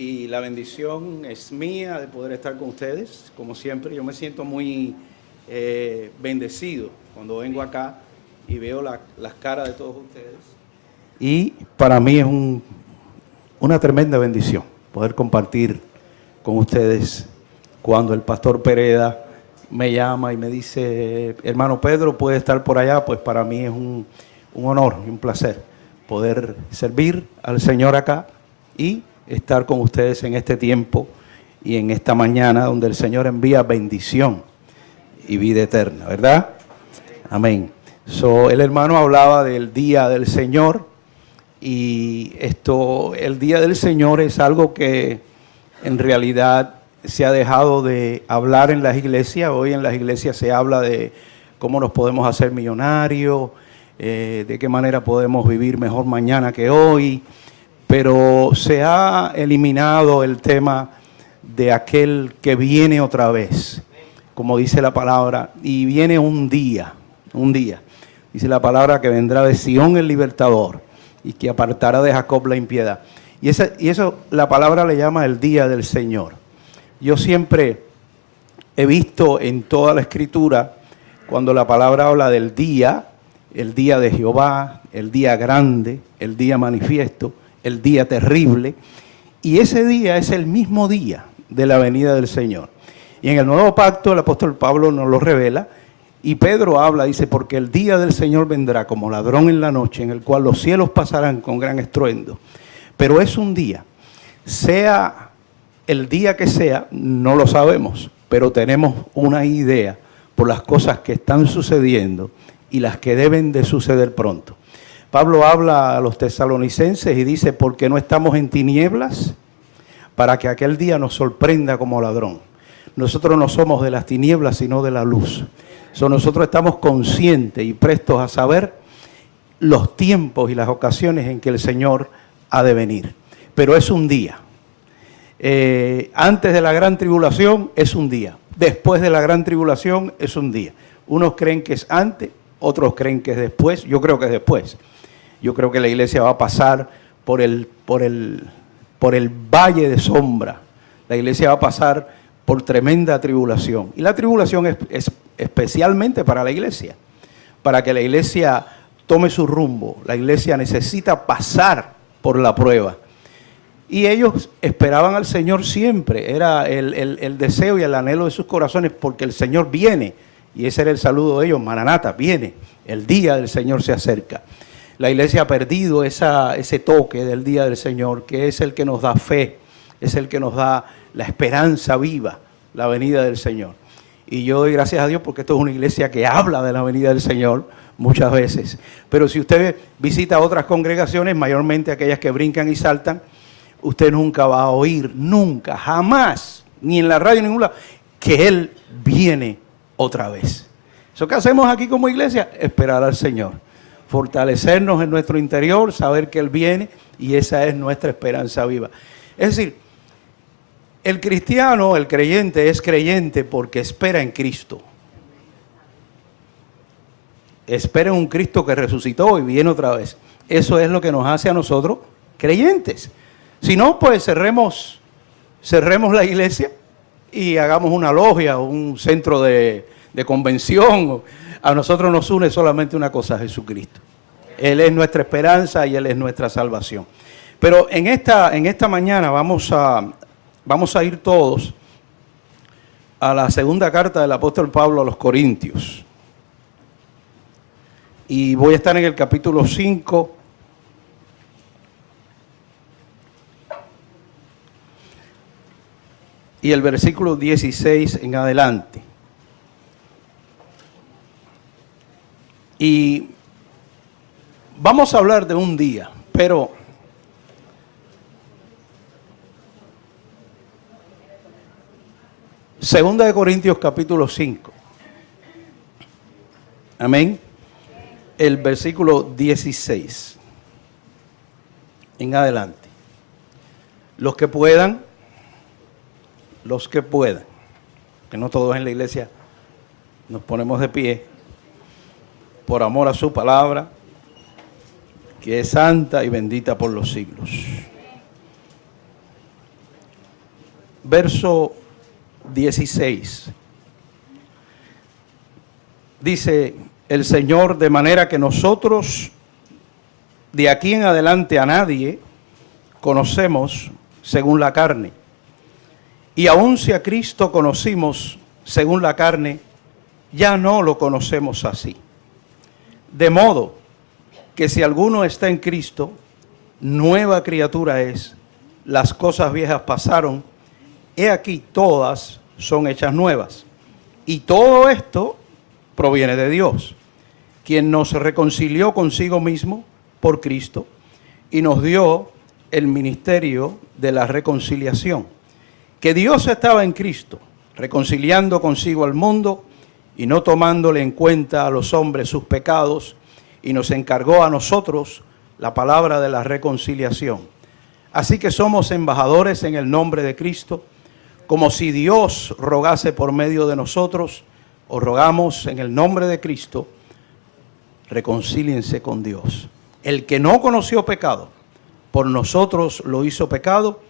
y la bendición es mía de poder estar con ustedes. Como siempre, yo me siento muy bendecido cuando vengo acá y veo las caras de todos ustedes. Y para mí es una tremenda bendición poder compartir con ustedes. Cuando el pastor Pereda me llama y me dice, hermano Pedro, ¿puede estar por allá? Pues para mí es un honor y un placer poder servir al Señor acá y estar con ustedes en este tiempo y en esta mañana donde el Señor envía bendición y vida eterna, ¿verdad? Amén. El hermano hablaba del día del Señor y el día del Señor es algo que en realidad se ha dejado de hablar en las iglesias. Hoy en las iglesias se habla de cómo nos podemos hacer millonarios, de qué manera podemos vivir mejor mañana que hoy, pero se ha eliminado el tema de aquel que viene otra vez, como dice la palabra, y viene un día, dice la palabra que vendrá de Sión el libertador y que apartará de Jacob la impiedad. Y eso la palabra le llama el día del Señor. Yo siempre he visto en toda la Escritura, cuando la palabra habla del día, el día de Jehová, el día grande, el día manifiesto, el día terrible, y ese día es el mismo día de la venida del Señor. Y en el Nuevo Pacto el apóstol Pablo nos lo revela, y Pedro habla, dice, porque el día del Señor vendrá como ladrón en la noche, en el cual los cielos pasarán con gran estruendo. Pero es un día, sea el día que sea, no lo sabemos, pero tenemos una idea por las cosas que están sucediendo y las que deben de suceder pronto. Pablo habla a los tesalonicenses y dice, porque no estamos en tinieblas, para que aquel día nos sorprenda como ladrón. Nosotros no somos de las tinieblas, sino de la luz. Nosotros estamos conscientes y prestos a saber los tiempos y las ocasiones en que el Señor ha de venir. Pero es un día. Antes de la gran tribulación es un día. Después de la gran tribulación es un día. Unos creen que es antes, otros creen que es después. Yo creo que es después. Yo creo que la iglesia va a pasar por el valle de sombra. La iglesia va a pasar por tremenda tribulación. Y la tribulación es especialmente para la iglesia. Para que la iglesia tome su rumbo. La iglesia necesita pasar por la prueba. Y ellos esperaban al Señor siempre. Era el deseo y el anhelo de sus corazones porque el Señor viene. Y ese era el saludo de ellos, Maranata, viene. El día del Señor se acerca. La iglesia ha perdido ese toque del día del Señor, que es el que nos da fe, es el que nos da la esperanza viva, la venida del Señor. Y yo doy gracias a Dios porque esto es una iglesia que habla de la venida del Señor muchas veces. Pero si usted visita otras congregaciones, mayormente aquellas que brincan y saltan, usted nunca va a oír, nunca, jamás, ni en la radio, ni en ningún lado, que Él viene otra vez. ¿Eso qué hacemos aquí como iglesia? Esperar al Señor. Fortalecernos en nuestro interior, saber que Él viene y esa es nuestra esperanza viva. Es decir, el cristiano, el creyente, es creyente porque espera en Cristo. Espera en un Cristo que resucitó y viene otra vez. Eso es lo que nos hace a nosotros creyentes. Si no, pues cerremos la iglesia y hagamos una logia o un centro de convención. A nosotros nos une solamente una cosa, Jesucristo. Él es nuestra esperanza y Él es nuestra salvación. Pero en esta mañana vamos a ir todos a la segunda carta del apóstol Pablo a los Corintios. Y voy a estar en el capítulo 5. Y el versículo 16 en adelante. Y vamos a hablar de un día, pero Segunda de Corintios capítulo 5. Amén. El versículo 16 en adelante. Los que puedan, que no todos en la iglesia nos ponemos de pie, por amor a su palabra, que es santa y bendita por los siglos. verso 16. Dice el Señor: de manera que nosotros de aquí en adelante a nadie conocemos según la carne. Y aun si a Cristo conocimos según la carne, ya no lo conocemos así. De modo que si alguno está en Cristo, nueva criatura es. Las cosas viejas pasaron, he aquí todas son hechas nuevas. Y todo esto proviene de Dios, quien nos reconcilió consigo mismo por Cristo y nos dio el ministerio de la reconciliación. Que Dios estaba en Cristo, reconciliando consigo al mundo y no tomándole en cuenta a los hombres sus pecados, y nos encargó a nosotros la palabra de la reconciliación. Así que somos embajadores en el nombre de Cristo, como si Dios rogase por medio de nosotros. Os rogamos en el nombre de Cristo, reconcíliense con Dios. El que no conoció pecado, por nosotros lo hizo pecado,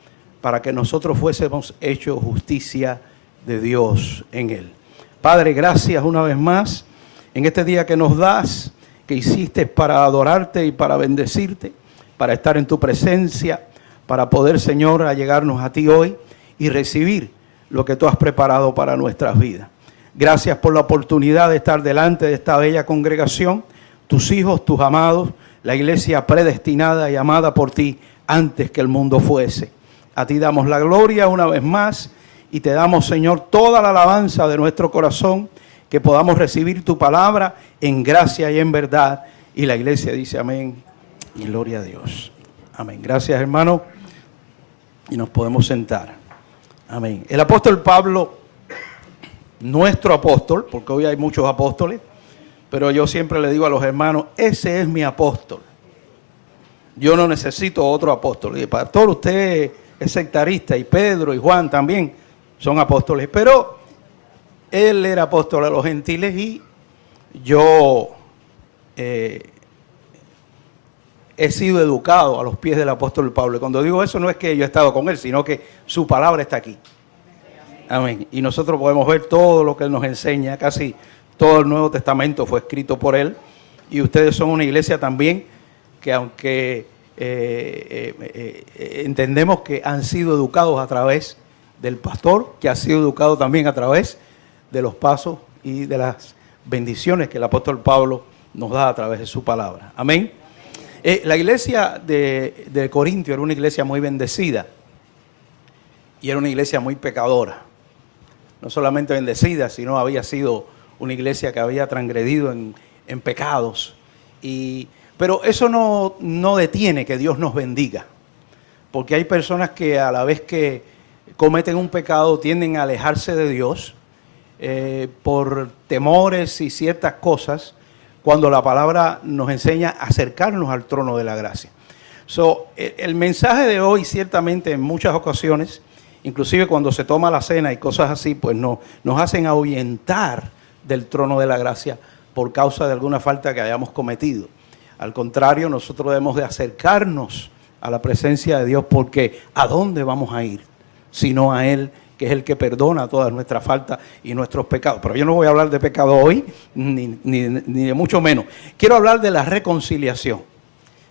para que nosotros fuésemos hechos justicia de Dios en él. Padre, gracias una vez más en este día que nos das, que hiciste para adorarte y para bendecirte, para estar en tu presencia, para poder, Señor, allegarnos a ti hoy y recibir lo que tú has preparado para nuestras vidas. Gracias por la oportunidad de estar delante de esta bella congregación, tus hijos, tus amados, la iglesia predestinada y amada por ti antes que el mundo fuese. A ti damos la gloria una vez más y te damos, Señor, toda la alabanza de nuestro corazón, que podamos recibir tu palabra en gracia y en verdad. Y la iglesia dice amén y gloria a Dios. Amén. Gracias, hermano. Y nos podemos sentar. Amén. El apóstol Pablo, nuestro apóstol, porque hoy hay muchos apóstoles, pero yo siempre le digo a los hermanos, ese es mi apóstol. Yo no necesito otro apóstol. Y pastor, usted es sectarista, y Pedro y Juan también son apóstoles, pero él era apóstol a los gentiles y yo he sido educado a los pies del apóstol Pablo. Y cuando digo eso no es que yo he estado con él, sino que su palabra está aquí. Amén. Y nosotros podemos ver todo lo que él nos enseña, casi todo el Nuevo Testamento fue escrito por él. Y ustedes son una iglesia también que, aunque entendemos que han sido educados a través del pastor, que ha sido educado también a través de los pasos y de las bendiciones que el apóstol Pablo nos da a través de su palabra. Amén. La iglesia de Corintio era una iglesia muy bendecida y era una iglesia muy pecadora. No solamente bendecida, sino había sido una iglesia que había transgredido en pecados. Pero eso no detiene que Dios nos bendiga, porque hay personas que a la vez que cometen un pecado tienden a alejarse de Dios por temores y ciertas cosas, cuando la palabra nos enseña a acercarnos al trono de la gracia. El mensaje de hoy, ciertamente en muchas ocasiones, inclusive cuando se toma la cena y cosas así, pues nos hacen ahuyentar del trono de la gracia por causa de alguna falta que hayamos cometido. Al contrario, nosotros debemos de acercarnos a la presencia de Dios, porque ¿a dónde vamos a ir? Sino a Él, que es el que perdona todas nuestras faltas y nuestros pecados. Pero yo no voy a hablar de pecado hoy, ni de mucho menos. Quiero hablar de la reconciliación.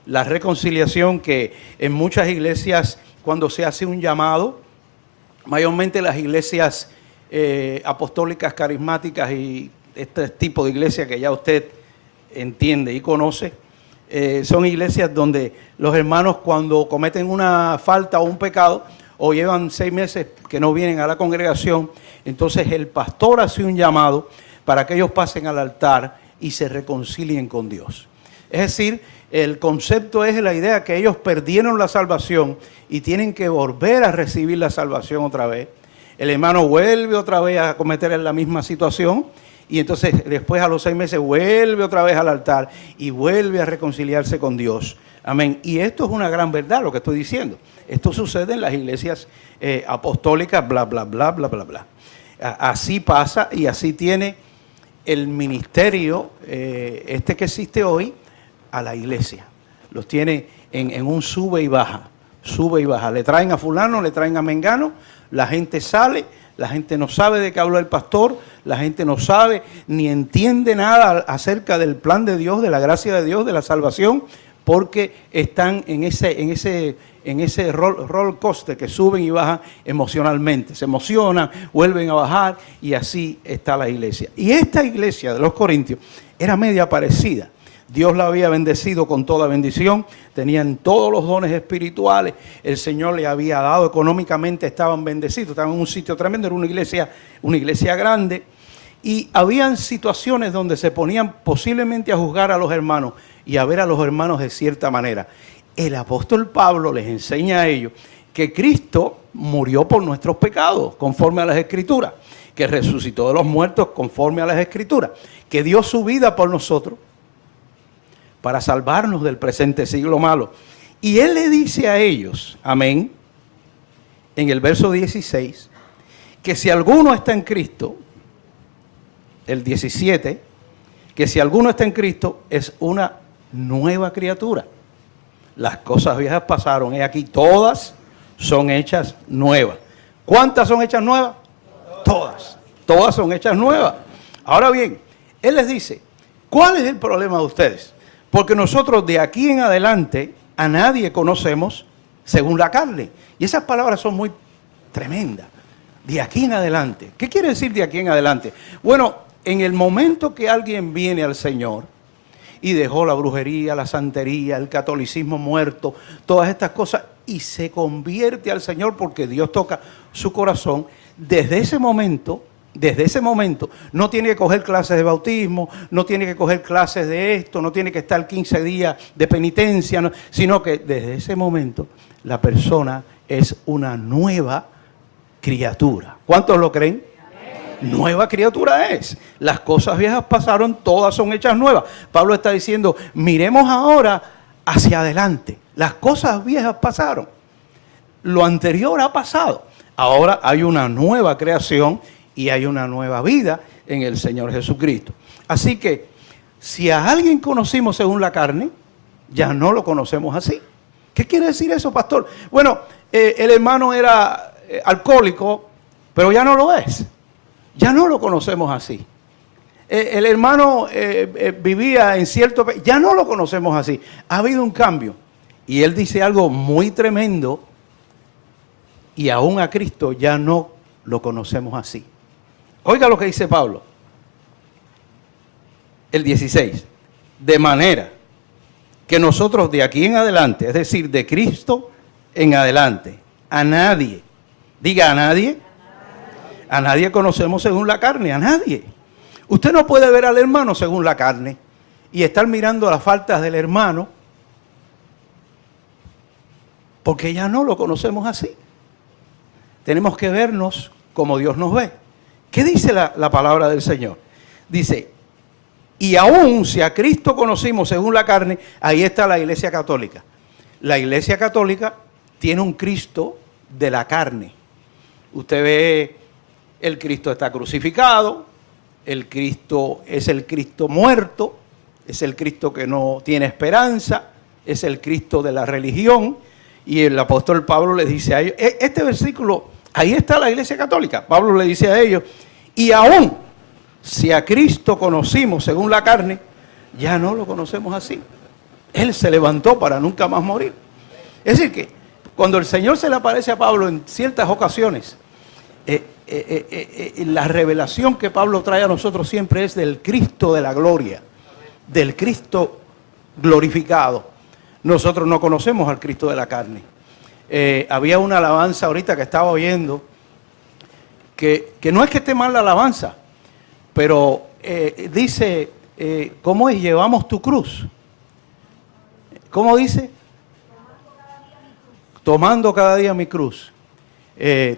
La reconciliación que en muchas iglesias, cuando se hace un llamado, mayormente las iglesias apostólicas, carismáticas y este tipo de iglesias que ya usted entiende y conoce, son iglesias donde los hermanos, cuando cometen una falta o un pecado, o llevan 6 meses que no vienen a la congregación, entonces el pastor hace un llamado para que ellos pasen al altar y se reconcilien con Dios. Es decir, el concepto es la idea que ellos perdieron la salvación y tienen que volver a recibir la salvación otra vez. El hermano vuelve otra vez a cometer la misma situación y entonces después a los 6 meses vuelve otra vez al altar y vuelve a reconciliarse con Dios. Amén. Y esto es una gran verdad lo que estoy diciendo. Esto sucede en las iglesias apostólicas, bla, bla, bla, bla, bla, bla. Así pasa y así tiene el ministerio que existe hoy a la iglesia. Los tiene en un sube y baja. sube y baja. Le traen a fulano, le traen a mengano, la gente sale, la gente no sabe de qué habla el pastor, la gente no sabe ni entiende nada acerca del plan de Dios, de la gracia de Dios, de la salvación, porque están en ese roller coaster que suben y bajan emocionalmente. Se emocionan, vuelven a bajar y así está la iglesia. Y esta iglesia de los Corintios era media parecida. Dios la había bendecido con toda bendición, tenían todos los dones espirituales, el Señor le había dado económicamente, estaban bendecidos, estaban en un sitio tremendo, era una iglesia grande, y habían situaciones donde se ponían posiblemente a juzgar a los hermanos y a ver a los hermanos de cierta manera. El apóstol Pablo les enseña a ellos que Cristo murió por nuestros pecados, conforme a las Escrituras, que resucitó de los muertos, conforme a las Escrituras, que dio su vida por nosotros, para salvarnos del presente siglo malo. Y él le dice a ellos, amén, en el verso 16, que si alguno está en Cristo, el 17, que si alguno está en Cristo es una nueva criatura. Las cosas viejas pasaron, y aquí todas son hechas nuevas. ¿Cuántas son hechas nuevas? Todas son hechas nuevas. Ahora bien, él les dice, ¿cuál es el problema de ustedes? Porque nosotros de aquí en adelante a nadie conocemos según la carne. Y esas palabras son muy tremendas. De aquí en adelante. ¿Qué quiere decir de aquí en adelante? Bueno, en el momento que alguien viene al Señor y dejó la brujería, la santería, el catolicismo muerto, todas estas cosas, y se convierte al Señor porque Dios toca su corazón, desde ese momento no tiene que coger clases de bautismo, no tiene que coger clases de esto, no tiene que estar 15 días de penitencia, no, sino que desde ese momento la persona es una nueva criatura. ¿Cuántos lo creen? Amén. Nueva criatura es. Las cosas viejas pasaron, todas son hechas nuevas. Pablo está diciendo, miremos ahora hacia adelante. Las cosas viejas pasaron. Lo anterior ha pasado. Ahora hay una nueva creación y hay una nueva vida en el Señor Jesucristo. Así que, si a alguien conocimos según la carne, ya no lo conocemos así. ¿Qué quiere decir eso, pastor? Bueno, el hermano era alcohólico, pero ya no lo es. Ya no lo conocemos así. El hermano vivía en cierto... Ya no lo conocemos así. Ha habido un cambio. Y él dice algo muy tremendo, y aún a Cristo ya no lo conocemos así. Oiga lo que dice Pablo, el 16, de manera que nosotros de aquí en adelante, es decir, de Cristo en adelante, a nadie, diga a nadie conocemos según la carne, a nadie. Usted no puede ver al hermano según la carne y estar mirando las faltas del hermano porque ya no lo conocemos así. Tenemos que vernos como Dios nos ve. ¿Qué dice la palabra del Señor? Dice, y aún si a Cristo conocimos según la carne, ahí está la Iglesia Católica. La Iglesia Católica tiene un Cristo de la carne. Usted ve, el Cristo está crucificado, el Cristo es el Cristo muerto, es el Cristo que no tiene esperanza, es el Cristo de la religión. Y el apóstol Pablo les dice a ellos, este versículo, ahí está la Iglesia Católica. Pablo le dice a ellos, y aún si a Cristo conocimos según la carne, ya no lo conocemos así. Él se levantó para nunca más morir. Es decir que cuando el Señor se le aparece a Pablo en ciertas ocasiones, la revelación que Pablo trae a nosotros siempre es del Cristo de la gloria, del Cristo glorificado. Nosotros no conocemos al Cristo de la carne. Había una alabanza ahorita que estaba oyendo, que no es que esté mal la alabanza, pero dice, ¿cómo es? Llevamos tu cruz. ¿Cómo dice? Tomando cada día mi cruz.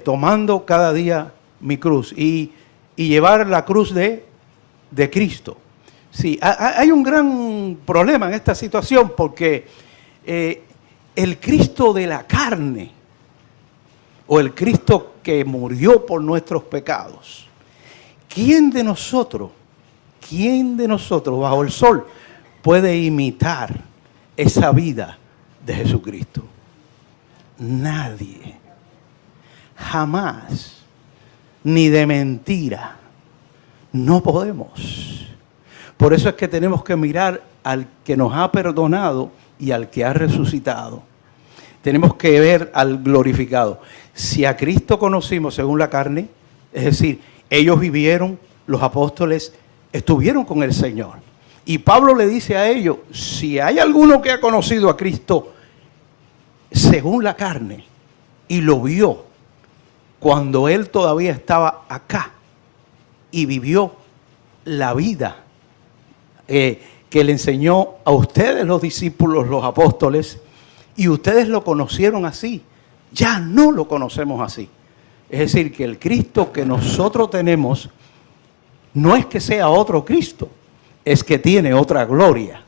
Tomando cada día mi cruz. Y llevar la cruz de Cristo. Sí, hay un gran problema en esta situación porque el Cristo de la carne, o el Cristo que murió por nuestros pecados, ¿quién de nosotros bajo el sol puede imitar esa vida de Jesucristo? nadie. Jamás. Ni de mentira. No podemos. Por eso es que tenemos que mirar al que nos ha perdonado y al que ha resucitado. Tenemos que ver al glorificado. Si a Cristo conocimos según la carne, es decir, ellos vivieron, los apóstoles estuvieron con el Señor. Y Pablo le dice a ellos, si hay alguno que ha conocido a Cristo según la carne y lo vio cuando Él todavía estaba acá y vivió la vida que le enseñó a ustedes los discípulos, los apóstoles, y ustedes lo conocieron así, ya no lo conocemos así. Es decir, que el Cristo que nosotros tenemos no es que sea otro Cristo, es que tiene otra gloria.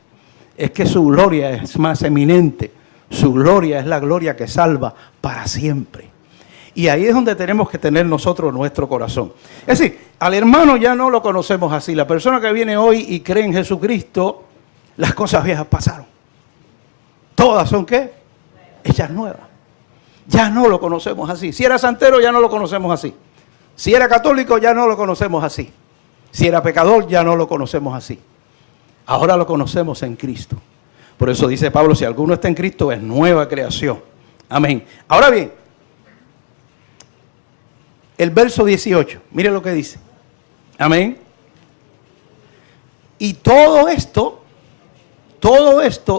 Es que su gloria es más eminente. Su gloria es la gloria que salva para siempre. Y ahí es donde tenemos que tener nosotros nuestro corazón. Es decir, al hermano ya no lo conocemos así. La persona que viene hoy y cree en Jesucristo, las cosas viejas pasaron. Todas son ¿qué? Hechas nuevas. Ya no lo conocemos así. Si era santero, ya no lo conocemos así. Si era católico, ya no lo conocemos así. Si era pecador, ya no lo conocemos así. Ahora lo conocemos en Cristo. Por eso dice Pablo, si alguno está en Cristo, es nueva creación. Amén. Ahora bien, el verso 18, mire lo que dice. Amén. Y todo esto,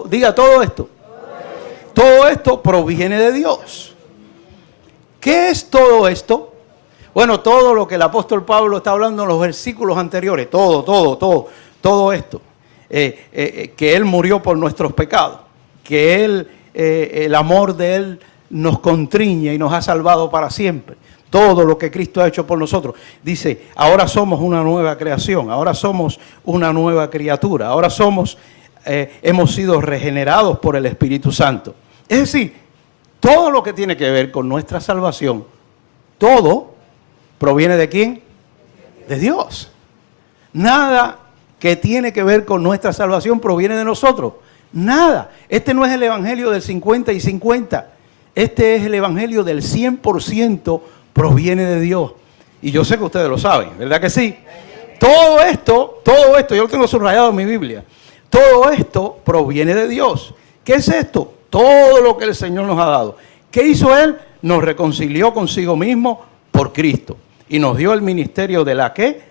diga todo esto. Todo esto proviene de Dios. ¿Qué es todo esto? Bueno, todo lo que el apóstol Pablo está hablando en los versículos anteriores, todo esto. Que Él murió por nuestros pecados, que Él, el amor de Él nos contriñe y nos ha salvado para siempre. Todo lo que Cristo ha hecho por nosotros. Dice, ahora somos una nueva creación, ahora somos una nueva criatura, ahora hemos sido regenerados por el Espíritu Santo. Es decir, todo lo que tiene que ver con nuestra salvación, todo proviene ¿de quién? De Dios. Nada que tiene que ver con nuestra salvación proviene de nosotros. Nada. Este no es el evangelio del 50 y 50. Este es el evangelio del 100% proviene de Dios. Y yo sé que ustedes lo saben, ¿verdad que sí? Todo esto, yo lo tengo subrayado en mi Biblia. Todo esto proviene de Dios. ¿Qué es esto? Todo lo que el Señor nos ha dado. ¿Qué hizo Él? Nos reconcilió consigo mismo por Cristo. Y nos dio el ministerio de la ¿qué?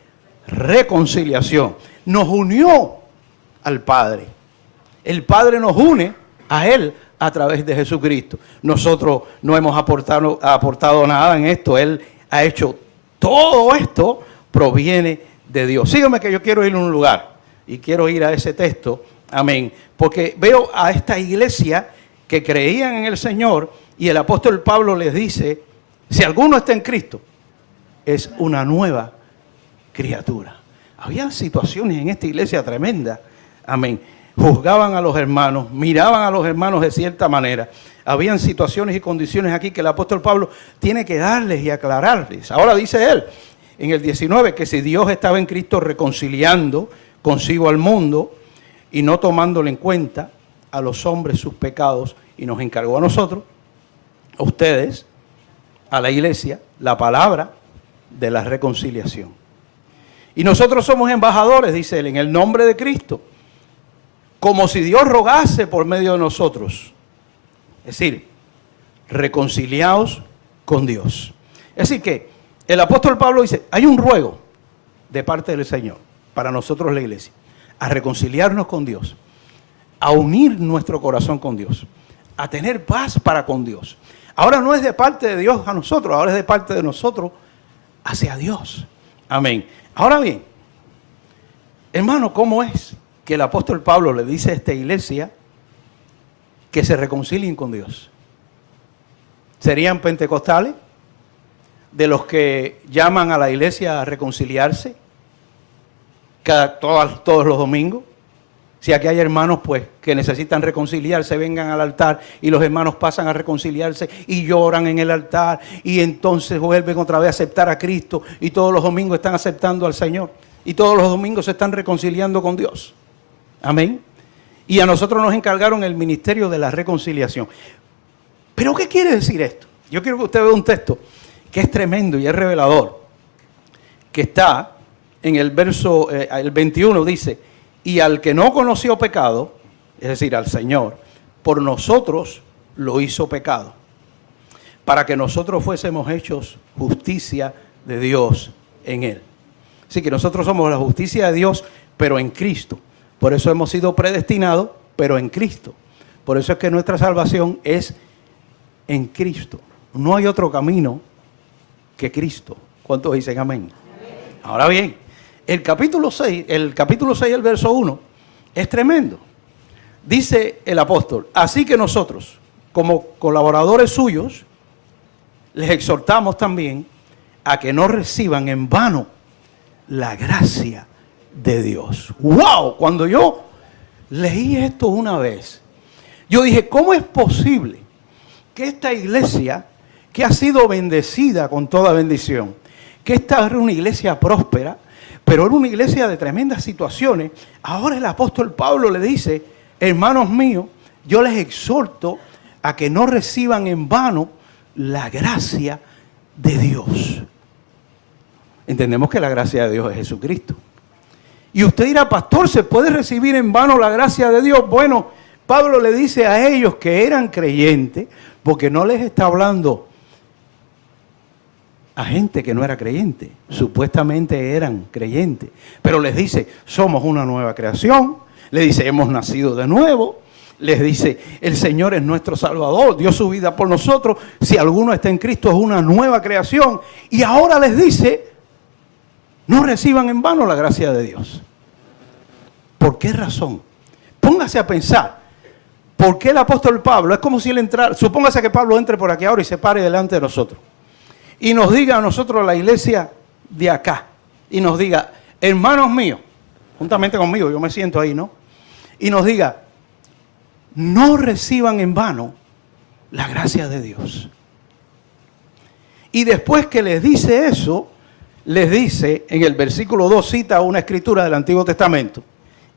Reconciliación. Nos unió al Padre. El Padre nos une a Él a través de Jesucristo. Nosotros no hemos aportado nada en esto. Él ha hecho todo esto, proviene de Dios. Sígueme que yo quiero ir a un lugar y quiero ir a ese texto. Amén. Porque veo a esta iglesia que creían en el Señor y el apóstol Pablo les dice, si alguno está en Cristo, es una nueva criatura. Había situaciones en esta iglesia tremendas. Amén. Juzgaban a los hermanos, miraban a los hermanos de cierta manera. Habían situaciones y condiciones aquí que el apóstol Pablo tiene que darles y aclararles. Ahora dice él, en el 19, que si Dios estaba en Cristo reconciliando consigo al mundo y no tomándole en cuenta a los hombres sus pecados, y nos encargó a nosotros, a ustedes, a la iglesia, la palabra de la reconciliación. Y nosotros somos embajadores, dice él, en el nombre de Cristo, como si Dios rogase por medio de nosotros. Es decir, reconciliados con Dios. Es decir que el apóstol Pablo dice, hay un ruego de parte del Señor para nosotros la iglesia, a reconciliarnos con Dios, a unir nuestro corazón con Dios, a tener paz para con Dios. Ahora no es de parte de Dios a nosotros, ahora es de parte de nosotros hacia Dios. Amén. Ahora bien, hermano, ¿cómo es que el apóstol Pablo le dice a esta iglesia que se reconcilien con Dios? ¿Serían pentecostales? ¿De los que llaman a la iglesia a reconciliarse todos los domingos? Si aquí hay hermanos pues que necesitan reconciliarse, vengan al altar y los hermanos pasan a reconciliarse y lloran en el altar y entonces vuelven otra vez a aceptar a Cristo y todos los domingos están aceptando al Señor y todos los domingos se están reconciliando con Dios. Amén. Y a nosotros nos encargaron el ministerio de la reconciliación. ¿Pero qué quiere decir esto? Yo quiero que usted vea un texto que es tremendo y es revelador, que está en el verso, el 21 dice, y al que no conoció pecado, es decir, al Señor, por nosotros lo hizo pecado, para que nosotros fuésemos hechos justicia de Dios en Él. Así que nosotros somos la justicia de Dios, pero en Cristo. Por eso hemos sido predestinados, pero en Cristo. Por eso es que nuestra salvación es en Cristo. No hay otro camino que Cristo. ¿Cuántos dicen amén? Ahora bien, el capítulo 6, el verso 1, es tremendo. Dice el apóstol, así que nosotros, como colaboradores suyos, les exhortamos también a que no reciban en vano la gracia de Dios. ¡Wow! Cuando yo leí esto una vez, yo dije, ¿cómo es posible que esta iglesia, que ha sido bendecida con toda bendición, que esta era una iglesia próspera, pero era una iglesia de tremendas situaciones, ahora el apóstol Pablo le dice, hermanos míos, yo les exhorto a que no reciban en vano la gracia de Dios? Entendemos que la gracia de Dios es Jesucristo. Y usted dirá, pastor, ¿se puede recibir en vano la gracia de Dios? Bueno, Pablo le dice a ellos que eran creyentes, porque no les está hablando a gente que no era creyente. Supuestamente eran creyentes. Pero les dice, somos una nueva creación. Les dice, hemos nacido de nuevo. Les dice, el Señor es nuestro Salvador, dio su vida por nosotros. Si alguno está en Cristo es una nueva creación. Y ahora les dice, no reciban en vano la gracia de Dios. ¿Por qué razón? Póngase a pensar. ¿Por qué el apóstol Pablo? Es como si él entrara, supóngase que Pablo entre por aquí ahora y se pare delante de nosotros. Y nos diga a nosotros, la iglesia de acá, y nos diga, hermanos míos, juntamente conmigo, yo me siento ahí, ¿no? Y nos diga, no reciban en vano la gracia de Dios. Y después que les dice eso, les dice, en el versículo 2 cita una escritura del Antiguo Testamento,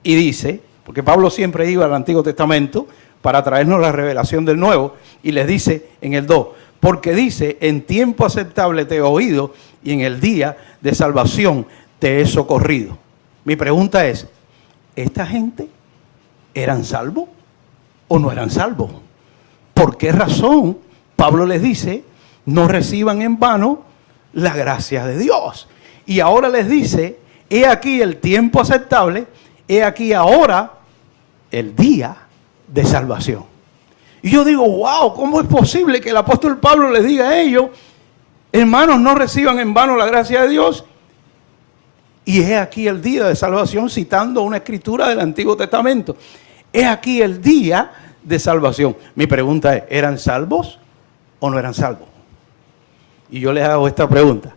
y dice, porque Pablo siempre iba al Antiguo Testamento para traernos la revelación del Nuevo, y les dice en el 2, porque dice, en tiempo aceptable te he oído, y en el día de salvación te he socorrido. Mi pregunta es, ¿esta gente eran salvos o no eran salvos? ¿Por qué razón Pablo les dice, no reciban en vano la gracia de Dios? Y ahora les dice, he aquí el tiempo aceptable, he aquí ahora el día de salvación. Y yo digo, wow, ¿cómo es posible que el apóstol Pablo les diga a ellos, hermanos, no reciban en vano la gracia de Dios? Y he aquí el día de salvación, citando una escritura del Antiguo Testamento. He aquí el día de salvación. Mi pregunta es, ¿eran salvos o no eran salvos? Y yo les hago esta pregunta.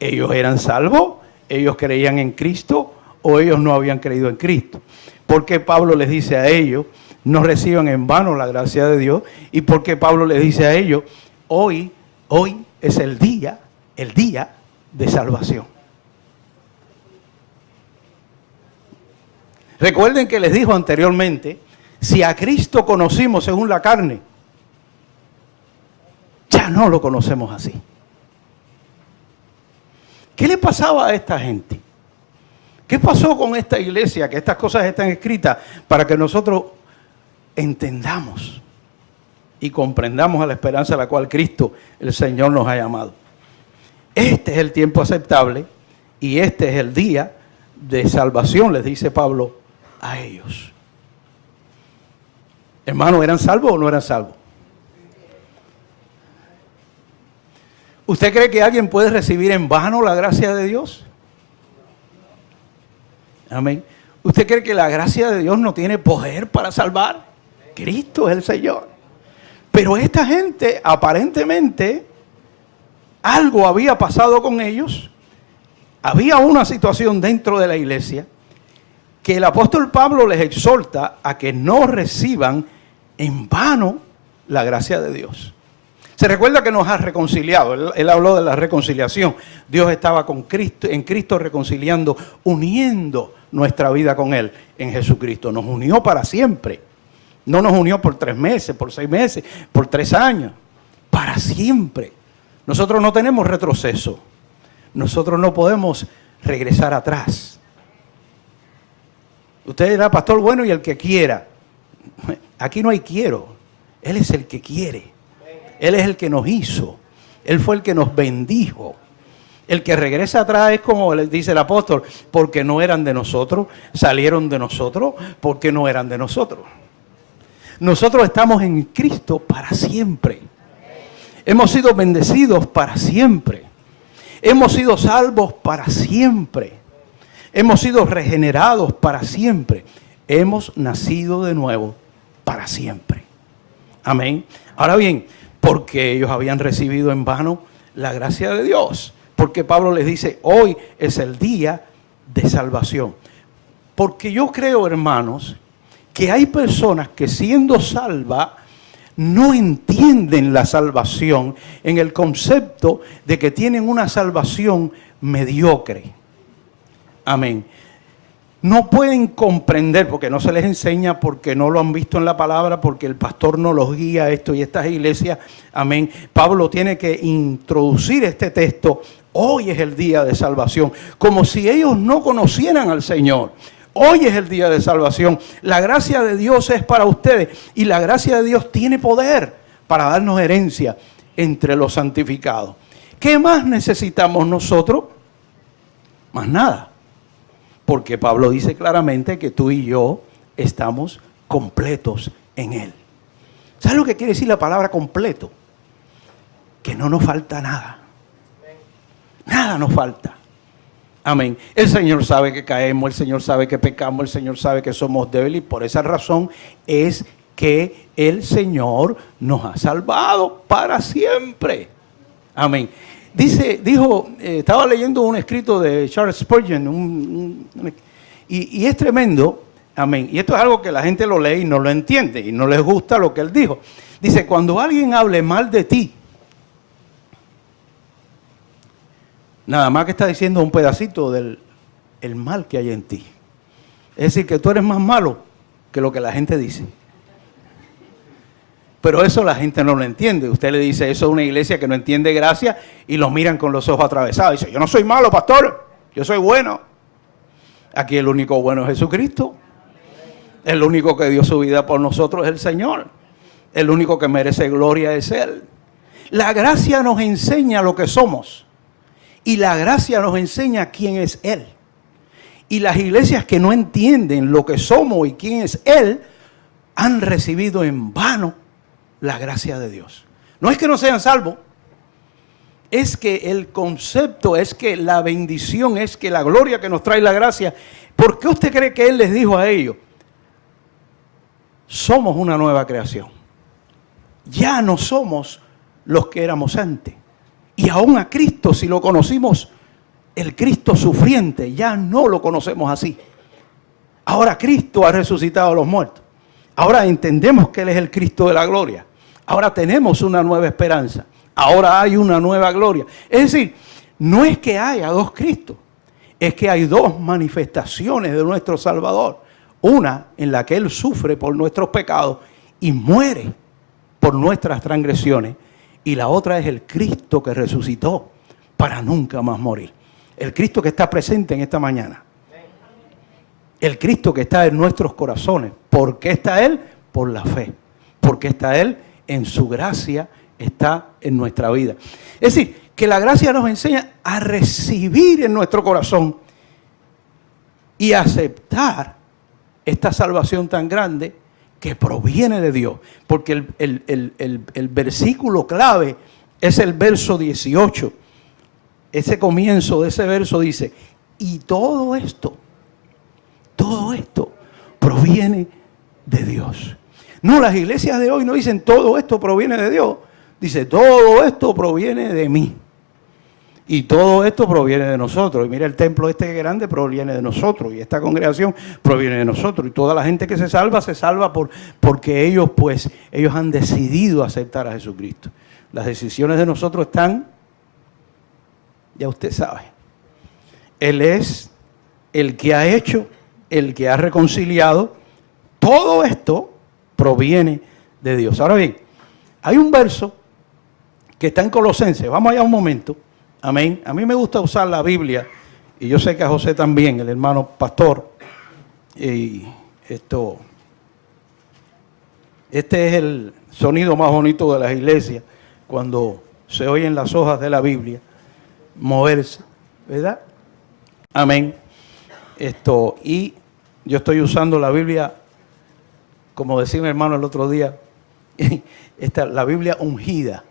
¿Ellos eran salvos? ¿Ellos creían en Cristo o ellos no habían creído en Cristo? ¿Por qué Pablo les dice a ellos, no reciban en vano la gracia de Dios? ¿Y por qué Pablo les dice a ellos, hoy es el día de salvación? Recuerden que les dijo anteriormente, si a Cristo conocimos según la carne, ya no lo conocemos así. ¿Qué le pasaba a esta gente? ¿Qué pasó con esta iglesia? Que estas cosas están escritas para que nosotros entendamos y comprendamos a la esperanza a la cual Cristo, el Señor, nos ha llamado. Este es el tiempo aceptable y este es el día de salvación, les dice Pablo a ellos. Hermanos, ¿eran salvos o no eran salvos? ¿Usted cree que alguien puede recibir en vano la gracia de Dios? Amén. ¿Usted cree que la gracia de Dios no tiene poder para salvar? Cristo es el Señor. Pero esta gente, aparentemente, algo había pasado con ellos. Había una situación dentro de la iglesia que el apóstol Pablo les exhorta a que no reciban en vano la gracia de Dios. Se recuerda que nos ha reconciliado. Él habló de la reconciliación. Dios estaba con Cristo, en Cristo reconciliando, uniendo nuestra vida con Él en Jesucristo. Nos unió para siempre. No nos unió por 3 meses, por 6 meses, por 3 años. Para siempre. Nosotros no tenemos retroceso. Nosotros no podemos regresar atrás. Usted dirá, pastor, bueno, y el que quiera. Aquí no hay quiero. Él es el que quiere. Él es el que nos hizo. Él fue el que nos bendijo. El que regresa atrás es como le dice el apóstol, porque no eran de nosotros, salieron de nosotros, porque no eran de nosotros. Nosotros estamos en Cristo para siempre. Hemos sido bendecidos para siempre. Hemos sido salvos para siempre. Hemos sido regenerados para siempre. Hemos nacido de nuevo para siempre. Amén. Ahora bien, porque ellos habían recibido en vano la gracia de Dios. Porque Pablo les dice, hoy es el día de salvación. Porque yo creo, hermanos, que hay personas que siendo salvas no entienden la salvación en el concepto de que tienen una salvación mediocre. Amén. No pueden comprender, porque no se les enseña, porque no lo han visto en la palabra, porque el pastor no los guía a esto y estas iglesias. Amén. Pablo tiene que introducir este texto. Hoy es el día de salvación, como si ellos no conocieran al Señor. Hoy es el día de salvación. La gracia de Dios es para ustedes y la gracia de Dios tiene poder para darnos herencia entre los santificados. ¿Qué más necesitamos nosotros? Más nada. Porque Pablo dice claramente que tú y yo estamos completos en Él. ¿Sabes lo que quiere decir la palabra completo? Que no nos falta nada. Nada nos falta. Amén. El Señor sabe que caemos, el Señor sabe que pecamos, el Señor sabe que somos débiles y por esa razón es que el Señor nos ha salvado para siempre. Amén. Estaba leyendo un escrito de Charles Spurgeon y es tremendo. Amén. Y esto es algo que la gente lo lee y no lo entiende y no les gusta lo que él dijo. Dice, cuando alguien hable mal de ti, nada más que está diciendo un pedacito del el mal que hay en ti. Es decir, que tú eres más malo que lo que la gente dice. Pero eso la gente no lo entiende. Usted le dice eso a una iglesia que no entiende gracia y los miran con los ojos atravesados. Dice, yo no soy malo, pastor, yo soy bueno. Aquí el único bueno es Jesucristo. El único que dio su vida por nosotros es el Señor. El único que merece gloria es Él. La gracia nos enseña lo que somos. Y la gracia nos enseña quién es Él. Y las iglesias que no entienden lo que somos y quién es Él, han recibido en vano la gracia de Dios. No es que no sean salvos, es que el concepto es que la bendición es que la gloria que nos trae la gracia. ¿Por qué usted cree que Él les dijo a ellos? Somos una nueva creación. Ya no somos los que éramos antes. Y aún a Cristo, si lo conocimos, el Cristo sufriente, ya no lo conocemos así. Ahora Cristo ha resucitado a los muertos. Ahora entendemos que Él es el Cristo de la gloria. Ahora tenemos una nueva esperanza. Ahora hay una nueva gloria. Es decir, no es que haya dos Cristos. Es que hay dos manifestaciones de nuestro Salvador. Una en la que Él sufre por nuestros pecados y muere por nuestras transgresiones. Y la otra es el Cristo que resucitó para nunca más morir. El Cristo que está presente en esta mañana. El Cristo que está en nuestros corazones. ¿Por qué está Él? Por la fe. Porque está Él en su gracia, está en nuestra vida. Es decir, que la gracia nos enseña a recibir en nuestro corazón y aceptar esta salvación tan grande que proviene de Dios. Porque el versículo clave es el verso 18. Ese comienzo de ese verso dice, y todo esto proviene de Dios. No, las iglesias de hoy no dicen todo esto proviene de Dios. Dice, todo esto proviene de mí. Y todo esto proviene de nosotros. Y mira, el templo este grande proviene de nosotros. Y esta congregación proviene de nosotros. Y toda la gente que se salva porque ellos han decidido aceptar a Jesucristo. Las decisiones de nosotros están, ya usted sabe. Él es el que ha hecho, el que ha reconciliado todo esto proviene de Dios. Ahora bien, hay un verso que está en Colosenses. Vamos allá un momento. Amén. A mí me gusta usar la Biblia, y yo sé que a José también, el hermano pastor. Y este es el sonido más bonito de las iglesias, cuando se oyen las hojas de la Biblia moverse, ¿verdad? Amén. Y yo estoy usando la Biblia, como decía mi hermano el otro día, la Biblia ungida,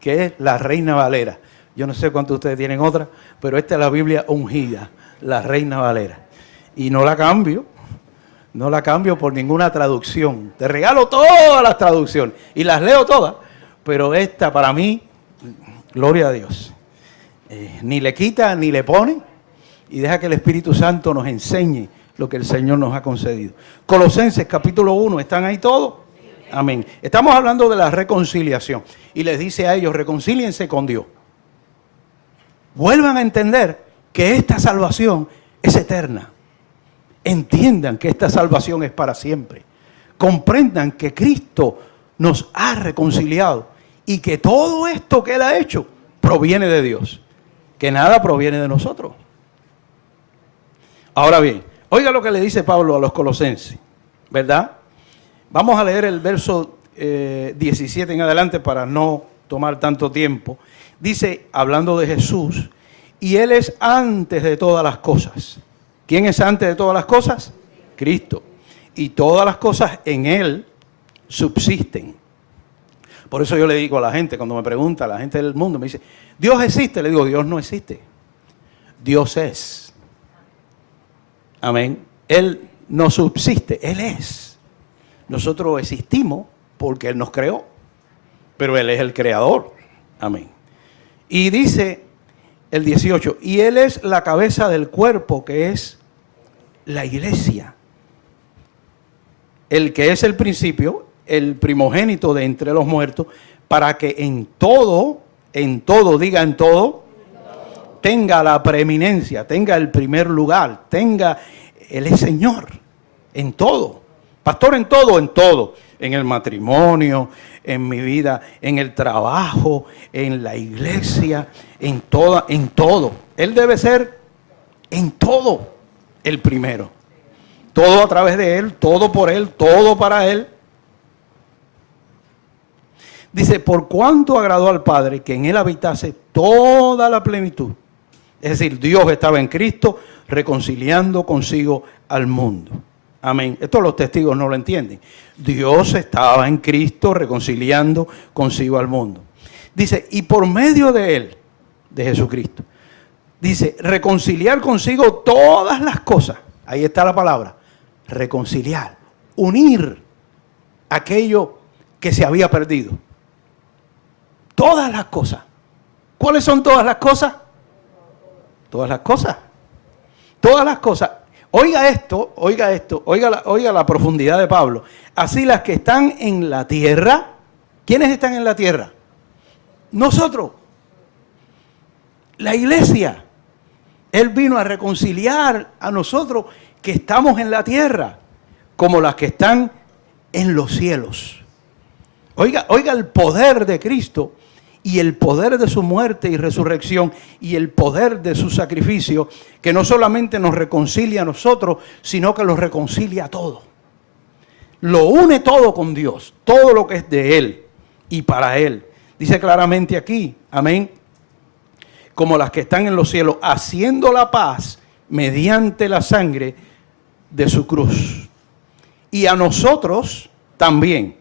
que es la Reina Valera. Yo no sé cuántos de ustedes tienen otra, pero esta es la Biblia ungida, la Reina Valera. Y no la cambio por ninguna traducción. Te regalo todas las traducciones y las leo todas, pero esta para mí, gloria a Dios. Ni le quita ni le pone, y deja que el Espíritu Santo nos enseñe lo que el Señor nos ha concedido. Colosenses capítulo 1, ¿están ahí todos? Amén. Estamos hablando de la reconciliación y les dice a ellos, reconcíliense con Dios. Vuelvan a entender que esta salvación es eterna. Entiendan que esta salvación es para siempre. Comprendan que Cristo nos ha reconciliado y que todo esto que Él ha hecho proviene de Dios. Que nada proviene de nosotros. Ahora bien, oiga lo que le dice Pablo a los colosenses, ¿verdad? Vamos a leer el verso 17 en adelante para no tomar tanto tiempo. Dice, hablando de Jesús, y Él es antes de todas las cosas. ¿Quién es antes de todas las cosas? Cristo. Y todas las cosas en Él subsisten. Por eso yo le digo a la gente, cuando me pregunta, la gente del mundo me dice, ¿Dios existe? Le digo, Dios no existe. Dios es. Amén. Él no subsiste, Él es. Nosotros existimos porque Él nos creó, pero Él es el creador. Amén. Y dice el 18, y Él es la cabeza del cuerpo, que es la iglesia. El que es el principio, el primogénito de entre los muertos, para que en todo, diga en todo, tenga la preeminencia, tenga el primer lugar, Él es Señor, en todo. Pastor, en todo, en el matrimonio, en mi vida, en el trabajo, en la iglesia, en todo. Él debe ser en todo el primero. Todo a través de Él, todo por Él, todo para Él. Dice, por cuanto agradó al Padre que en Él habitase toda la plenitud. Es decir, Dios estaba en Cristo reconciliando consigo al mundo. Amén. Esto los testigos no lo entienden. Dios estaba en Cristo reconciliando consigo al mundo. Dice, y por medio de Él, de Jesucristo, dice, reconciliar consigo todas las cosas. Ahí está la palabra, reconciliar, unir aquello que se había perdido. Todas las cosas. ¿Cuáles son todas las cosas? Todas las cosas. Todas las cosas. Oiga esto, oiga la profundidad de Pablo. Así las que están en la tierra. ¿Quiénes están en la tierra? Nosotros. La iglesia. Él vino a reconciliar a nosotros que estamos en la tierra, como las que están en los cielos. Oiga el poder de Cristo y el poder de su muerte y resurrección y el poder de su sacrificio, que no solamente nos reconcilia a nosotros, sino que los reconcilia a todos. Lo une todo con Dios, todo lo que es de Él y para Él. Dice claramente aquí, amén, como las que están en los cielos, haciendo la paz mediante la sangre de su cruz. Y a nosotros también,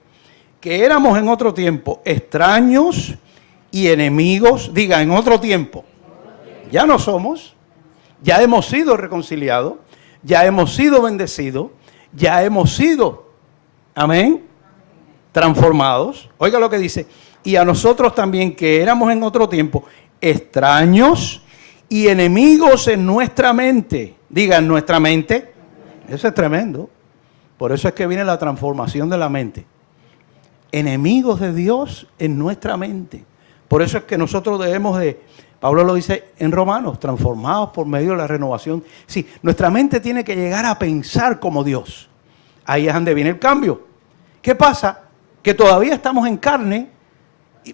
que éramos en otro tiempo extraños y enemigos, diga, en otro tiempo, ya no somos, ya hemos sido reconciliados, ya hemos sido bendecidos, ya hemos sido, amén, transformados. Oiga lo que dice, y a nosotros también, que éramos en otro tiempo extraños y enemigos en nuestra mente, diga, en nuestra mente. Eso es tremendo. Por eso es que viene la transformación de la mente. Enemigos de Dios en nuestra mente. Por eso es que nosotros debemos de, Pablo lo dice en Romanos, transformados por medio de la renovación. Sí, nuestra mente tiene que llegar a pensar como Dios. Ahí es donde viene el cambio. ¿Qué pasa? Que todavía estamos en carne,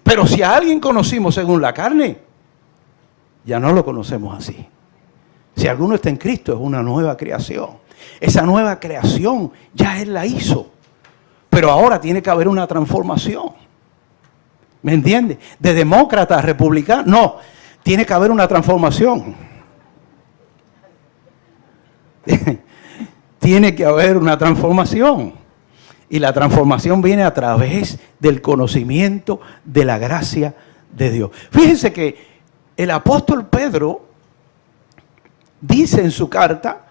pero si a alguien conocimos según la carne, ya no lo conocemos así. Si alguno está en Cristo, es una nueva creación. Esa nueva creación ya Él la hizo, pero ahora tiene que haber una transformación. ¿Me entiende? De demócrata a republicano, no, tiene que haber una transformación. Tiene que haber una transformación. Y la transformación viene a través del conocimiento de la gracia de Dios. Fíjense que el apóstol Pedro dice en su carta,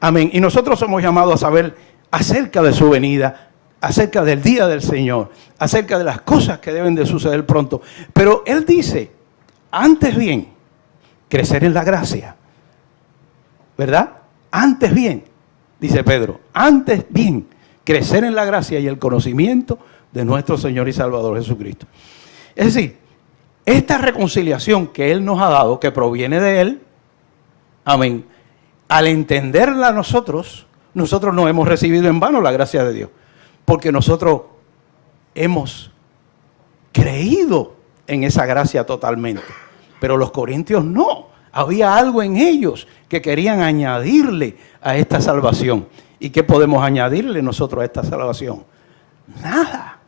amén, y nosotros somos llamados a saber acerca de su venida, acerca del día del Señor, acerca de las cosas que deben de suceder pronto. Pero él dice, antes bien, crecer en la gracia, ¿verdad? Antes bien, dice Pedro, antes bien, crecer en la gracia y el conocimiento de nuestro Señor y Salvador Jesucristo. Es decir, esta reconciliación que Él nos ha dado, que proviene de Él, amén, al entenderla nosotros no hemos recibido en vano la gracia de Dios, porque nosotros hemos creído en esa gracia totalmente. Pero los corintios no, había algo en ellos que querían añadirle a esta salvación. ¿Y qué podemos añadirle nosotros a esta salvación? Nada.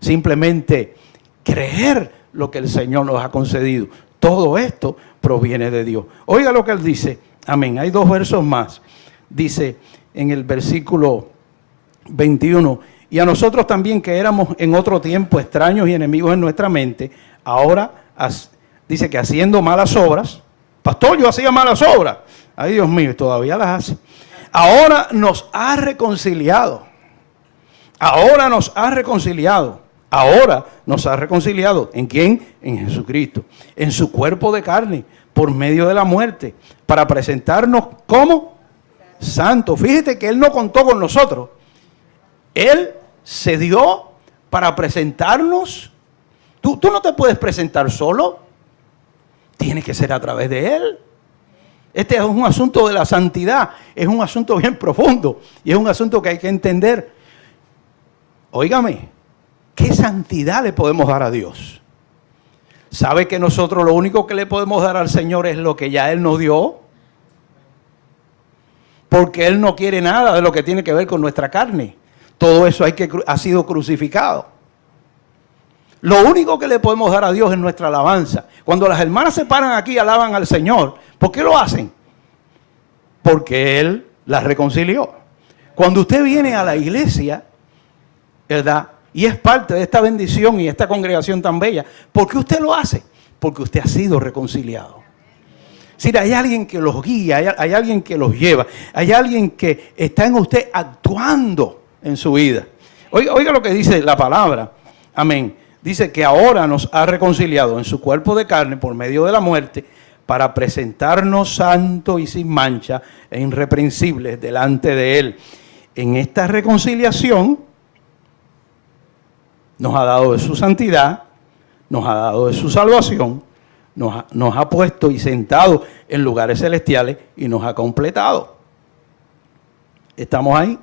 Simplemente creer lo que el Señor nos ha concedido. Todo esto proviene de Dios. Oiga lo que Él dice. Amén. Hay 2 versos más. Dice en el versículo 21, y a nosotros también que éramos en otro tiempo extraños y enemigos en nuestra mente, ahora dice que haciendo malas obras, pastor, yo hacía malas obras. Ay, Dios mío, todavía las hace. Ahora nos ha reconciliado. Ahora nos ha reconciliado. Ahora nos ha reconciliado. ¿En quién? En Jesucristo. En su cuerpo de carne, por medio de la muerte, para presentarnos como santos. Fíjate que Él no contó con nosotros. Él se dio para presentarnos. Tú no te puedes presentar solo. Tiene que ser a través de Él. Este es un asunto de la santidad, es un asunto bien profundo y es un asunto que hay que entender. Óigame, ¿qué santidad le podemos dar a Dios? ¿Sabe que nosotros lo único que le podemos dar al Señor es lo que ya Él nos dio? Porque Él no quiere nada de lo que tiene que ver con nuestra carne. Todo eso ha sido crucificado. Lo único que le podemos dar a Dios es nuestra alabanza. Cuando las hermanas se paran aquí y alaban al Señor, ¿por qué lo hacen? Porque Él las reconcilió. Cuando usted viene a la iglesia, ¿verdad? Y es parte de esta bendición y esta congregación tan bella, ¿por qué usted lo hace? Porque usted ha sido reconciliado. Es decir, hay alguien que los guía, hay alguien que los lleva, hay alguien que está en usted actuando en su vida. Oiga lo que dice la palabra. Amén. Dice que ahora nos ha reconciliado en su cuerpo de carne por medio de la muerte para presentarnos santos y sin mancha e irreprensibles delante de Él. En esta reconciliación nos ha dado de su santidad, nos ha dado de su salvación, nos ha puesto y sentado en lugares celestiales y nos ha completado. ¿Estamos ahí?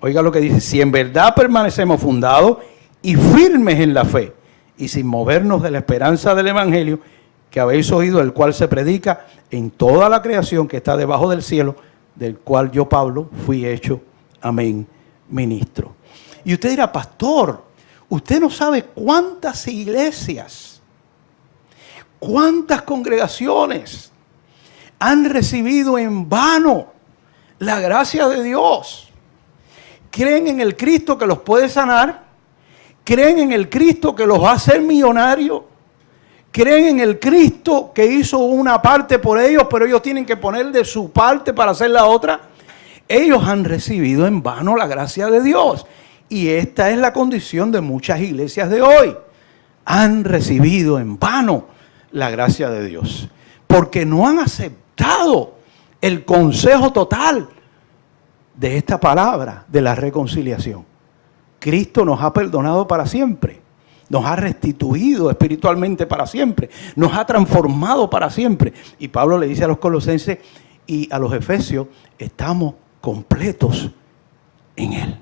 Oiga lo que dice, si en verdad permanecemos fundados y firmes en la fe y sin movernos de la esperanza del Evangelio que habéis oído, el cual se predica en toda la creación que está debajo del cielo, del cual yo, Pablo, fui hecho, amén, ministro. Y usted dirá, pastor, usted no sabe cuántas iglesias, cuántas congregaciones han recibido en vano la gracia de Dios. Creen en el Cristo que los puede sanar, creen en el Cristo que los va a hacer millonarios, creen en el Cristo que hizo una parte por ellos, pero ellos tienen que poner de su parte para hacer la otra. Ellos han recibido en vano la gracia de Dios. Y esta es la condición de muchas iglesias de hoy. Han recibido en vano la gracia de Dios, porque no han aceptado el consejo total de esta palabra de la reconciliación. Cristo nos ha perdonado para siempre, nos ha restituido espiritualmente para siempre, nos ha transformado para siempre. Y Pablo le dice a los colosenses y a los efesios, estamos completos en Él.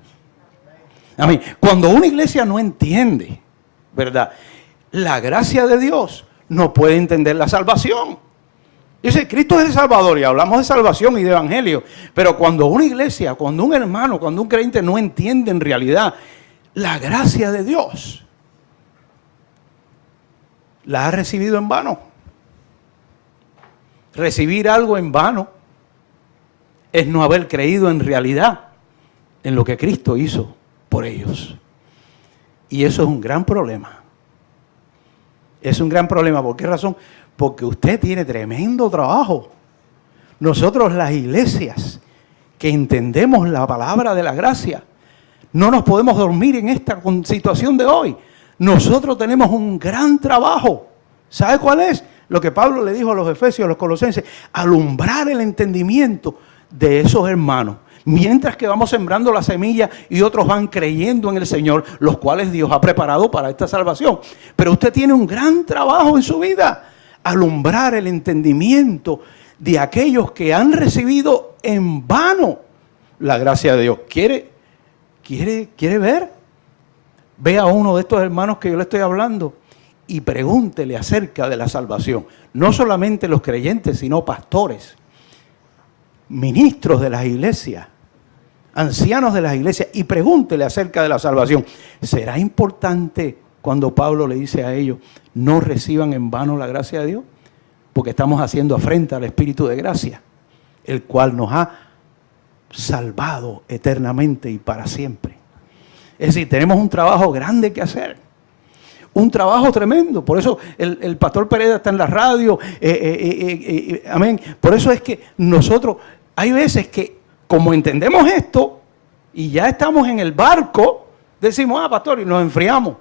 Amén. Cuando una iglesia no entiende, ¿verdad?, la gracia de Dios, no puede entender la salvación. Dice, Cristo es el Salvador y hablamos de salvación y de evangelio. Pero cuando una iglesia, cuando un hermano, cuando un creyente no entiende en realidad la gracia de Dios, la ha recibido en vano. Recibir algo en vano es no haber creído en realidad en lo que Cristo hizo por ellos. Y eso es un gran problema. Es un gran problema. ¿Por qué razón? Porque usted tiene tremendo trabajo. Nosotros, las iglesias que entendemos la palabra de la gracia, no nos podemos dormir en esta situación de hoy. Nosotros tenemos un gran trabajo. ¿Sabe cuál es? Lo que Pablo le dijo a los efesios, a los colosenses: alumbrar el entendimiento de esos hermanos. Mientras que vamos sembrando la semilla y otros van creyendo en el Señor, los cuales Dios ha preparado para esta salvación. Pero usted tiene un gran trabajo en su vida: alumbrar el entendimiento de aquellos que han recibido en vano la gracia de Dios. ¿Quiere ver? Ve a uno de estos hermanos que yo le estoy hablando y pregúntele acerca de la salvación. No solamente los creyentes, sino pastores, ministros de las iglesias, ancianos de las iglesias, y pregúntele acerca de la salvación. ¿Será importante cuando Pablo le dice a ellos: no reciban en vano la gracia de Dios? Porque estamos haciendo afrenta al Espíritu de gracia, el cual nos ha salvado eternamente y para siempre. Es decir, tenemos un trabajo grande que hacer. Un trabajo tremendo. Por eso el pastor Pereda está en la radio. Amén. Por eso es que nosotros, hay veces que, como entendemos esto y ya estamos en el barco, decimos: pastor, y nos enfriamos.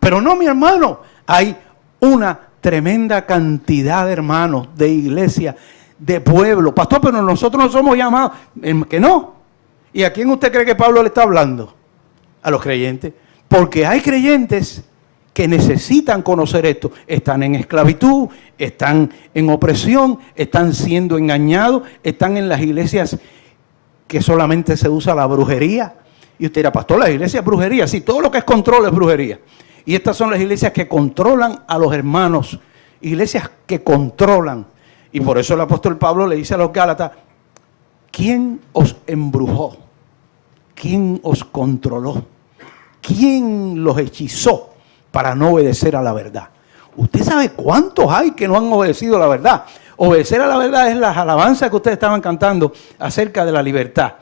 Pero no, mi hermano, hay una tremenda cantidad de hermanos, de iglesias, de pueblo. Pastor, pero nosotros no somos llamados. Que no. ¿Y a quién usted cree que Pablo le está hablando? A los creyentes. Porque hay creyentes que necesitan conocer esto. Están en esclavitud, están en opresión, están siendo engañados, están en las iglesias que solamente se usa la brujería. Y usted dirá: pastor, las iglesias es brujería. Sí, todo lo que es control es brujería. Y estas son las iglesias que controlan a los hermanos. Iglesias que controlan. Y por eso el apóstol Pablo le dice a los Gálatas: ¿quién os embrujó? ¿Quién os controló? ¿Quién los hechizó para no obedecer a la verdad? Usted sabe cuántos hay que no han obedecido a la verdad. Obedecer a la verdad es las alabanzas que ustedes estaban cantando acerca de la libertad.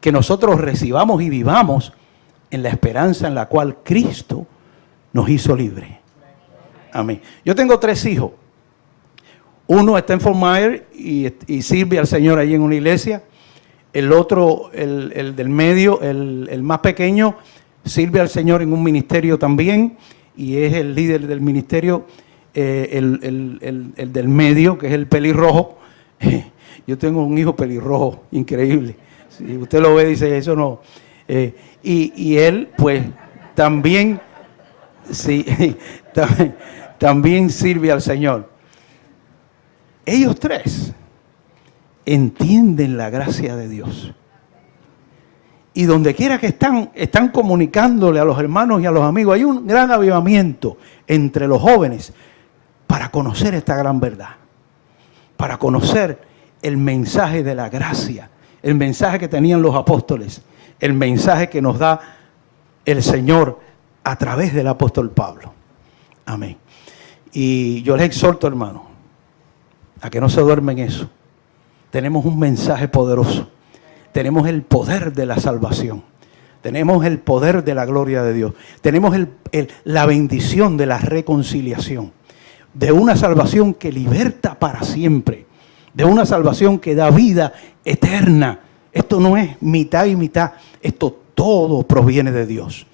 Que nosotros recibamos y vivamos en la esperanza en la cual Cristo nos hizo libres. Amén. Yo tengo 3 hijos. Uno está en Fort Myers y sirve al Señor allí en una iglesia. El otro, el del medio, el más pequeño, sirve al Señor en un ministerio también y es el líder del ministerio. El del medio, que es el pelirrojo. Yo tengo un hijo pelirrojo increíble. Si usted lo ve, dice: eso no. Y él, pues, también, sí, también sirve al Señor. Ellos 3 entienden la gracia de Dios. Y donde quiera que están comunicándole a los hermanos y a los amigos. Hay un gran avivamiento entre los jóvenes para conocer esta gran verdad. Para conocer el mensaje de la gracia. El mensaje que tenían los apóstoles. El mensaje que nos da el Señor a través del apóstol Pablo. Amén. Y yo les exhorto, hermano, a que no se duermen en eso. Tenemos un mensaje poderoso. Tenemos el poder de la salvación. Tenemos el poder de la gloria de Dios. Tenemos la bendición de la reconciliación. De una salvación que liberta para siempre. De una salvación que da vida eterna. Esto no es mitad y mitad. Esto todo proviene de Dios.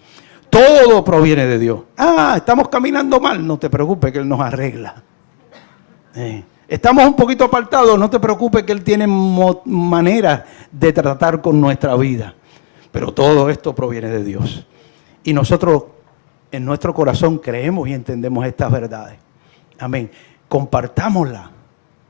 Todo proviene de Dios. Estamos caminando mal. No te preocupes, que Él nos arregla. Estamos un poquito apartados. No te preocupes, que Él tiene maneras de tratar con nuestra vida. Pero todo esto proviene de Dios. Y nosotros en nuestro corazón creemos y entendemos estas verdades. Amén. Compartámoslas.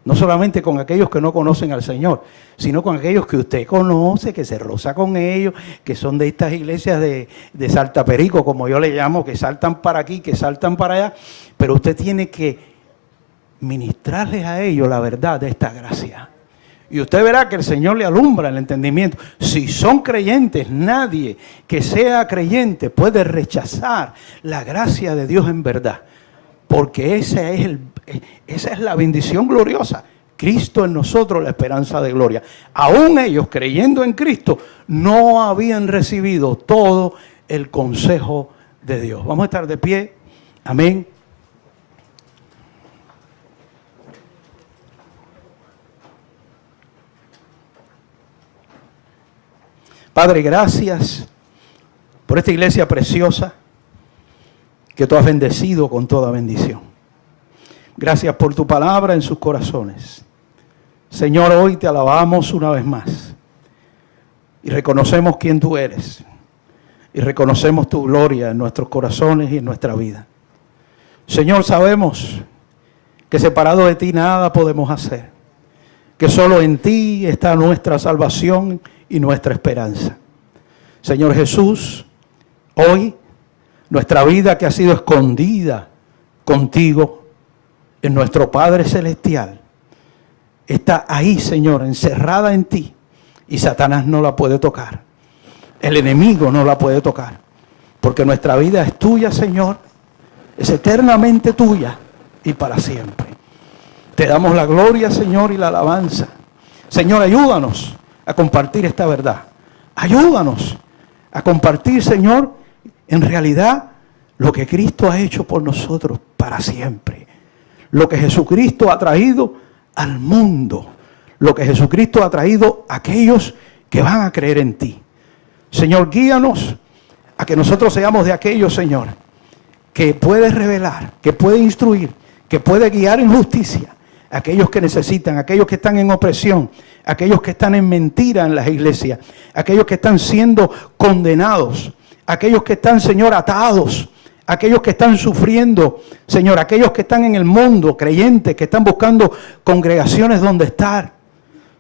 No solamente con aquellos que no conocen al Señor, sino con aquellos que usted conoce, que se roza con ellos, que son de estas iglesias de saltaperico, como yo le llamo, que saltan para aquí, que saltan para allá. Pero usted tiene que ministrarles a ellos la verdad de esta gracia. Y usted verá que el Señor le alumbra el entendimiento. Si son creyentes, nadie que sea creyente puede rechazar la gracia de Dios en verdad. Porque esa es la bendición gloriosa. Cristo en nosotros, la esperanza de gloria. Aún ellos, creyendo en Cristo, no habían recibido todo el consejo de Dios. Vamos a estar de pie. Amén. Padre, gracias por esta iglesia preciosa que tú has bendecido con toda bendición. Gracias por tu palabra en sus corazones. Señor, hoy te alabamos una vez más y reconocemos quién tú eres y reconocemos tu gloria en nuestros corazones y en nuestra vida. Señor, sabemos que separado de ti nada podemos hacer, que solo en ti está nuestra salvación y nuestra esperanza. Señor Jesús, hoy nuestra vida que ha sido escondida contigo en nuestro Padre Celestial está ahí, Señor, encerrada en ti, y Satanás no la puede tocar. El enemigo no la puede tocar, porque nuestra vida es tuya, Señor, es eternamente tuya y para siempre. Te damos la gloria, Señor, y la alabanza. Señor, ayúdanos a compartir esta verdad. Ayúdanos a compartir, Señor, en realidad lo que Cristo ha hecho por nosotros para siempre. Lo que Jesucristo ha traído al mundo. Lo que Jesucristo ha traído a aquellos que van a creer en ti. Señor, guíanos a que nosotros seamos de aquellos, Señor, que puede revelar, que puede instruir, que puede guiar en justicia a aquellos que necesitan, aquellos que están en opresión, aquellos que están en mentira en las iglesias, aquellos que están siendo condenados, aquellos que están, Señor, atados, aquellos que están sufriendo, Señor, aquellos que están en el mundo, creyentes, que están buscando congregaciones donde estar.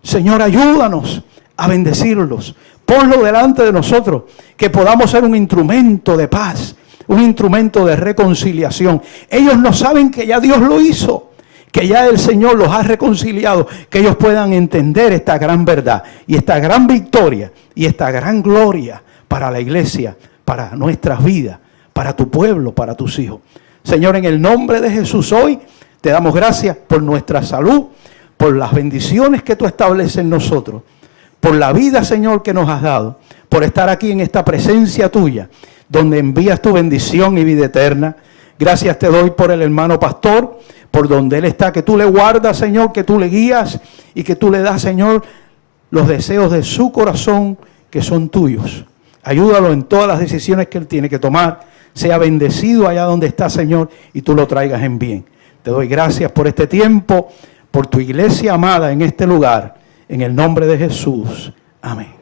Señor, ayúdanos a bendecirlos. Ponlo delante de nosotros, que podamos ser un instrumento de paz, un instrumento de reconciliación. Ellos no saben que ya Dios lo hizo, que ya el Señor los ha reconciliado, que ellos puedan entender esta gran verdad y esta gran victoria y esta gran gloria para la iglesia, para nuestras vidas, para tu pueblo, para tus hijos. Señor, en el nombre de Jesús hoy te damos gracias por nuestra salud, por las bendiciones que tú estableces en nosotros, por la vida, Señor, que nos has dado, por estar aquí en esta presencia tuya, donde envías tu bendición y vida eterna. Gracias te doy por el hermano pastor, por donde él está, que tú le guardas, Señor, que tú le guías y que tú le das, Señor, los deseos de su corazón que son tuyos. Ayúdalo en todas las decisiones que él tiene que tomar. Sea bendecido allá donde está, Señor, y tú lo traigas en bien. Te doy gracias por este tiempo, por tu iglesia amada en este lugar. En el nombre de Jesús. Amén.